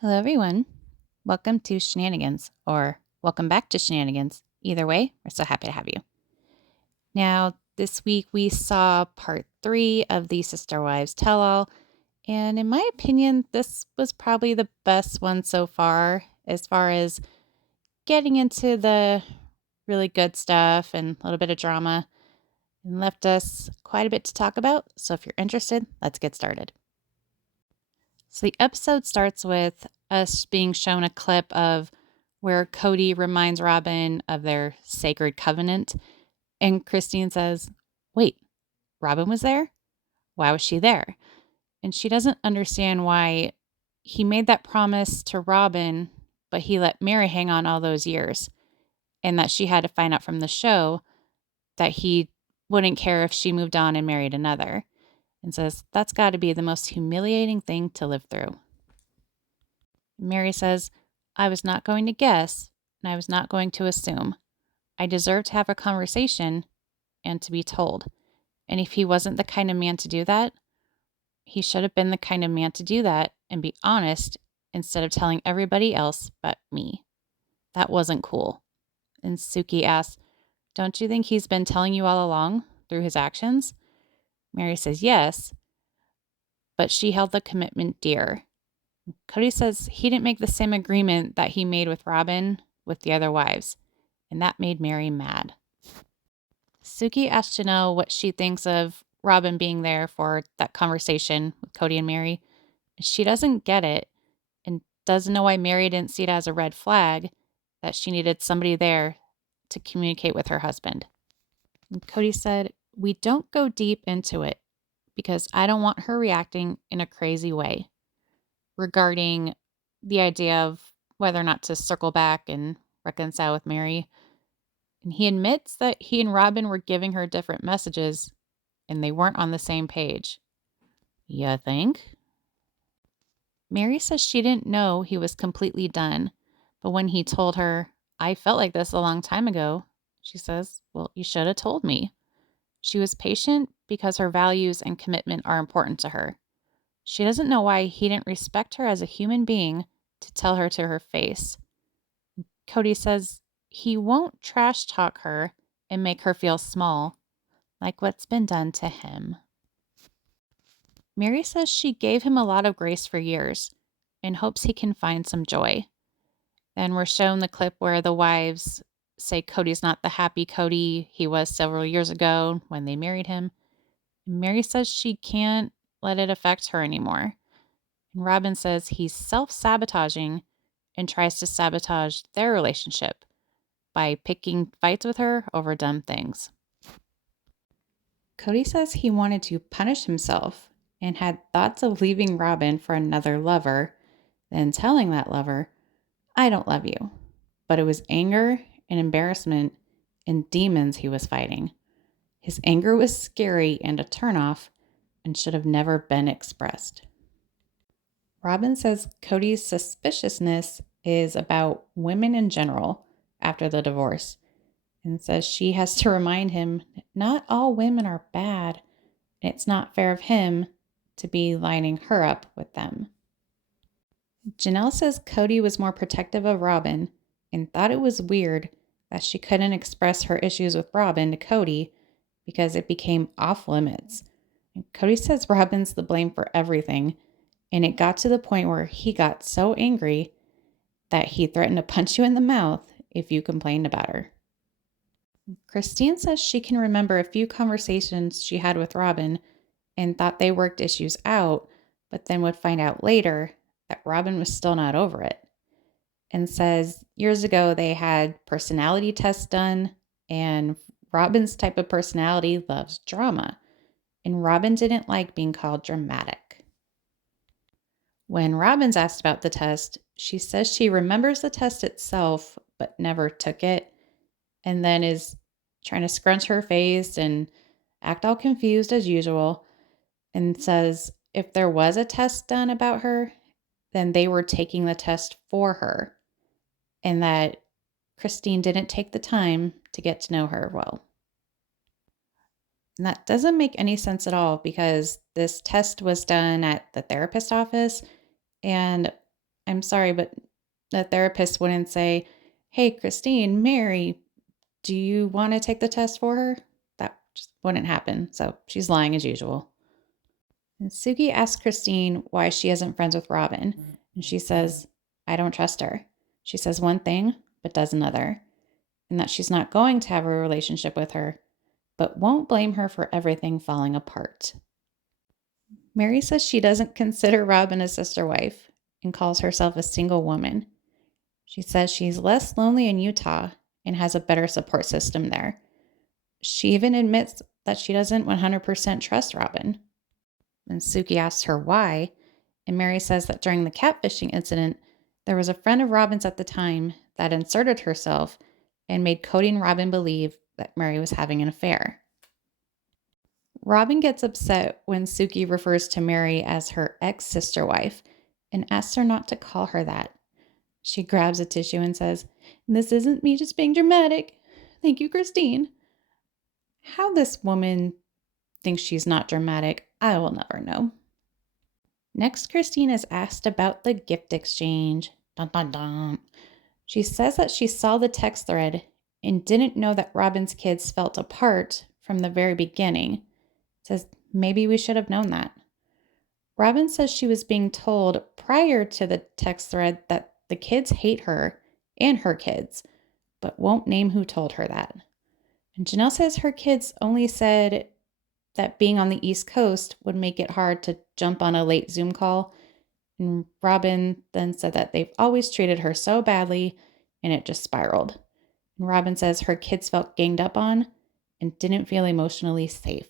Hello, everyone. Welcome to Shenanigans, or welcome back to Shenanigans. Either way, we're so happy to have you. Now, this week we saw part 3 of the Sister Wives Tell All, and in my opinion, this was probably the best one so far as getting into the really good stuff and a little bit of drama, and left us quite a bit to talk about. So if you're interested, let's get started. So the episode starts with us being shown a clip of where Cody reminds Robin of their sacred covenant. And Christine says, "Wait, Robin was there? Why was she there?" And she doesn't understand why he made that promise to Robin, but he let Mary hang on all those years. And that she had to find out from the show that he wouldn't care if she moved on and married another. And says, "That's got to be the most humiliating thing to live through." Mary says, "I was not going to guess, and I was not going to assume. I deserve to have a conversation and to be told. And if he wasn't the kind of man to do that, he should have been the kind of man to do that and be honest instead of telling everybody else but me. That wasn't cool." And Suki asks, "Don't you think he's been telling you all along through his actions?" Mary says yes, but she held the commitment dear. Cody says he didn't make the same agreement that he made with Robin with the other wives, and that made Mary mad. Suki asks to know what she thinks of Robin being there for that conversation with Cody and Mary. She doesn't get it and doesn't know why Mary didn't see it as a red flag that she needed somebody there to communicate with her husband. And Cody said, "We don't go deep into it because I don't want her reacting in a crazy way," regarding the idea of whether or not to circle back and reconcile with Mary. And he admits that he and Robin were giving her different messages and they weren't on the same page. "You think?" Mary says she didn't know he was completely done, but when he told her, "I felt like this a long time ago," she says, "Well, you should have told me." She was patient because her values and commitment are important to her. She doesn't know why he didn't respect her as a human being to tell her to her face. Cody says he won't trash talk her and make her feel small, like what's been done to him. Mary says she gave him a lot of grace for years and hopes he can find some joy. Then we're shown the clip where the wives say Cody's not the happy Cody he was several years ago when they married him. Mary says she can't let it affect her anymore. And Robin says he's self-sabotaging and tries to sabotage their relationship by picking fights with her over dumb things. Cody says he wanted to punish himself and had thoughts of leaving Robin for another lover, then telling that lover, "I don't love you." But it was anger and embarrassment and demons he was fighting. His anger was scary and a turnoff and should have never been expressed. Robin says Cody's suspiciousness is about women in general after the divorce, and says she has to remind him not all women are bad, and it's not fair of him to be lining her up with them. Janelle says Cody was more protective of Robin and thought it was weird that she couldn't express her issues with Robin to Cody because it became off limits. And Cody says Robin's the blame for everything, and it got to the point where he got so angry that he threatened to punch you in the mouth if you complained about her. Christine says she can remember a few conversations she had with Robin and thought they worked issues out, but then would find out later that Robin was still not over it. And says years ago they had personality tests done, and Robin's type of personality loves drama, and Robin didn't like being called dramatic. When Robin's asked about the test, she says she remembers the test itself but never took it, and then is trying to scrunch her face and act all confused as usual, and says if there was a test done about her, then they were taking the test for her, and that Christine didn't take the time to get to know her well. And that doesn't make any sense at all because this test was done at the therapist office, and I'm sorry, but the therapist wouldn't say, hey, Christine, Mary, do you want to take the test for her? That just wouldn't happen. So she's lying as usual. And Suki asks Christine why she isn't friends with Robin. And she says, I don't trust her. She says one thing, but does another. And that she's not going to have a relationship with her, but won't blame her for everything falling apart. Mary says she doesn't consider Robin a sister wife and calls herself a single woman. She says she's less lonely in Utah and has a better support system there. She even admits that she doesn't 100% trust Robin. And Suki asks her why, and Mary says that during the catfishing incident, there was a friend of Robin's at the time that inserted herself and made Cody and Robin believe that Mary was having an affair. Robin gets upset when Suki refers to Mary as her ex-sister wife and asks her not to call her that. She grabs a tissue and says, "This isn't me just being dramatic. Thank you, Christine." How this woman thinks she's not dramatic, I will never know. Next, Christine is asked about the gift exchange. Dun, dun, dun. She says that she saw the text thread and didn't know that Robin's kids felt apart from the very beginning. Says, maybe we should have known that. Robin says she was being told prior to the text thread that the kids hate her and her kids, but won't name who told her that. And Janelle says her kids only said that being on the East Coast would make it hard to jump on a late Zoom call. And Robin then said that they've always treated her so badly and it just spiraled. And Robin says her kids felt ganged up on and didn't feel emotionally safe.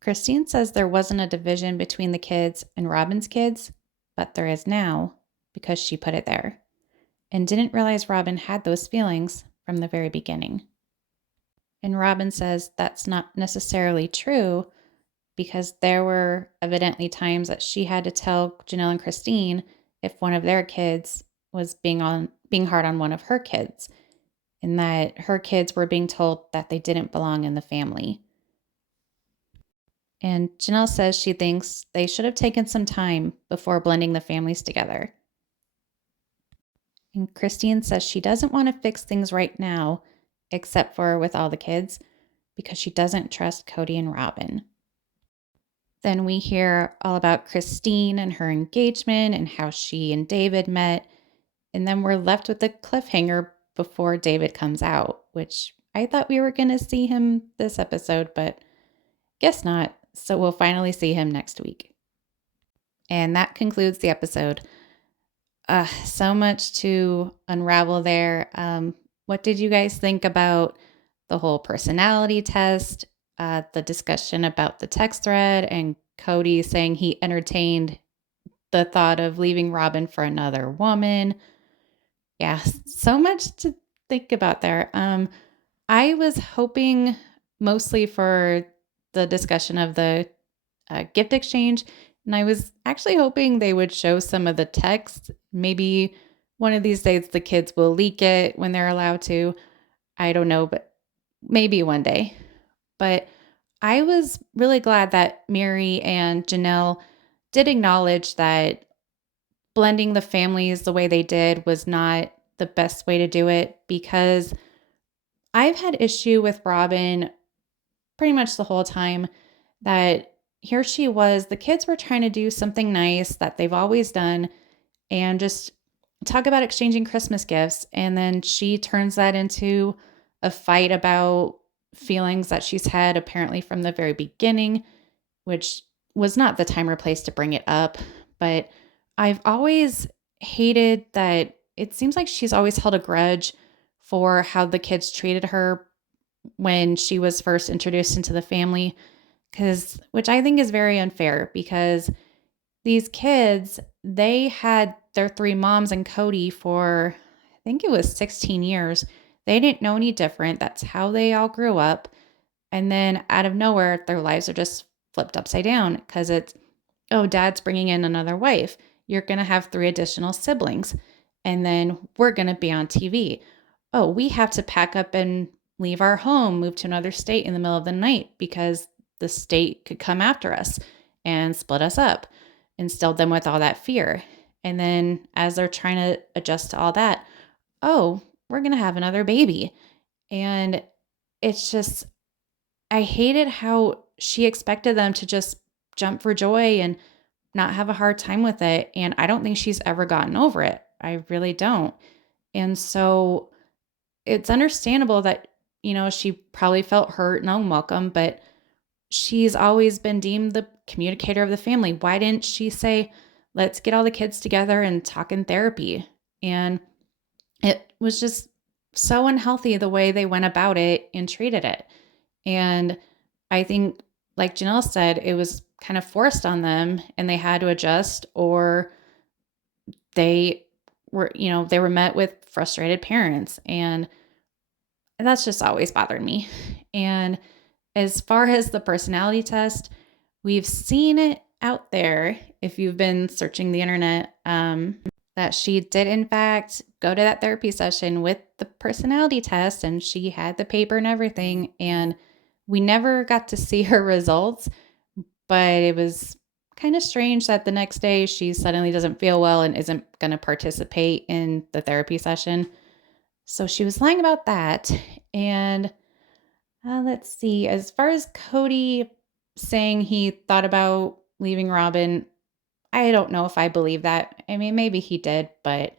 Christine says there wasn't a division between the kids and Robin's kids, but there is now because she put it there and didn't realize Robin had those feelings from the very beginning. And Robin says that's not necessarily true because there were evidently times that she had to tell Janelle and Christine if one of their kids was being hard on one of her kids, and that her kids were being told that they didn't belong in the family. And Janelle says she thinks they should have taken some time before blending the families together. And Christine says she doesn't want to fix things right now, except for with all the kids, because she doesn't trust Cody and Robin. Then we hear all about Christine and her engagement and how she and David met. And then we're left with the cliffhanger before David comes out, which I thought we were going to see him this episode, but guess not. So we'll finally see him next week. And that concludes the episode. So much to unravel there. What did you guys think about the whole personality test, the discussion about the text thread, and Cody saying he entertained the thought of leaving Robin for another woman? Yeah, so much to think about there. I was hoping mostly for the discussion of the gift exchange, and I was actually hoping they would show some of the text. Maybe one of these days the kids will leak it when they're allowed to. I don't know, but maybe one day. But I was really glad that Mary and Janelle did acknowledge that blending the families the way they did was not the best way to do it, because I've had issue with Robin pretty much the whole time that here she was, the kids were trying to do something nice that they've always done and just talk about exchanging Christmas gifts. And then she turns that into a fight about feelings that she's had apparently from the very beginning, which was not the time or place to bring it up. But I've always hated that it seems like she's always held a grudge for how the kids treated her when she was first introduced into the family, which I think is very unfair, because these kids, they had their three moms and Cody for, I think it was 16 years. They didn't know any different. That's how they all grew up. And then out of nowhere, their lives are just flipped upside down because it's, oh, dad's bringing in another wife. You're going to have 3 additional siblings. And then we're going to be on TV. Oh, we have to pack up and leave our home, move to another state in the middle of the night because the state could come after us and split us up. Instilled them with all that fear. And then as they're trying to adjust to all that, oh, we're going to have another baby. And it's just, I hated how she expected them to just jump for joy and not have a hard time with it. And I don't think she's ever gotten over it. I really don't. And so it's understandable that, she probably felt hurt and unwelcome, but she's always been deemed the communicator of the family. Why didn't she say, let's get all the kids together and talk in therapy? And it was just so unhealthy the way they went about it and treated it. And I think, like Janelle said, it was kind of forced on them and they had to adjust, or they were met with frustrated parents. And that's just always bothered me. And as far as the personality test, we've seen it out there if you've been searching the internet, that she did in fact go to that therapy session with the personality test, and she had the paper and everything. And we never got to see her results, but it was kind of strange that the next day she suddenly doesn't feel well and isn't going to participate in the therapy session. So she was lying about that. And let's see, as far as Cody saying he thought about leaving Robin, I don't know if I believe that. I mean, maybe he did, but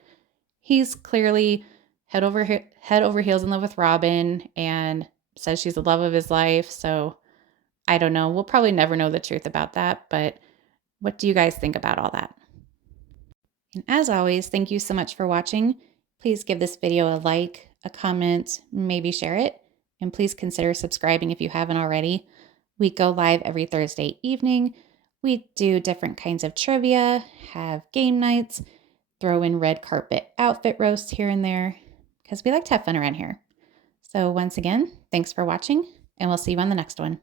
he's clearly head over heels in love with Robin and says she's the love of his life. So I don't know. We'll probably never know the truth about that, but what do you guys think about all that? And as always, thank you so much for watching. Please give this video a like, a comment, maybe share it, and please consider subscribing if you haven't already. We go live every Thursday evening. We do different kinds of trivia, have game nights, throw in red carpet outfit roasts here and there, because we like to have fun around here. So once again, thanks for watching, and we'll see you on the next one.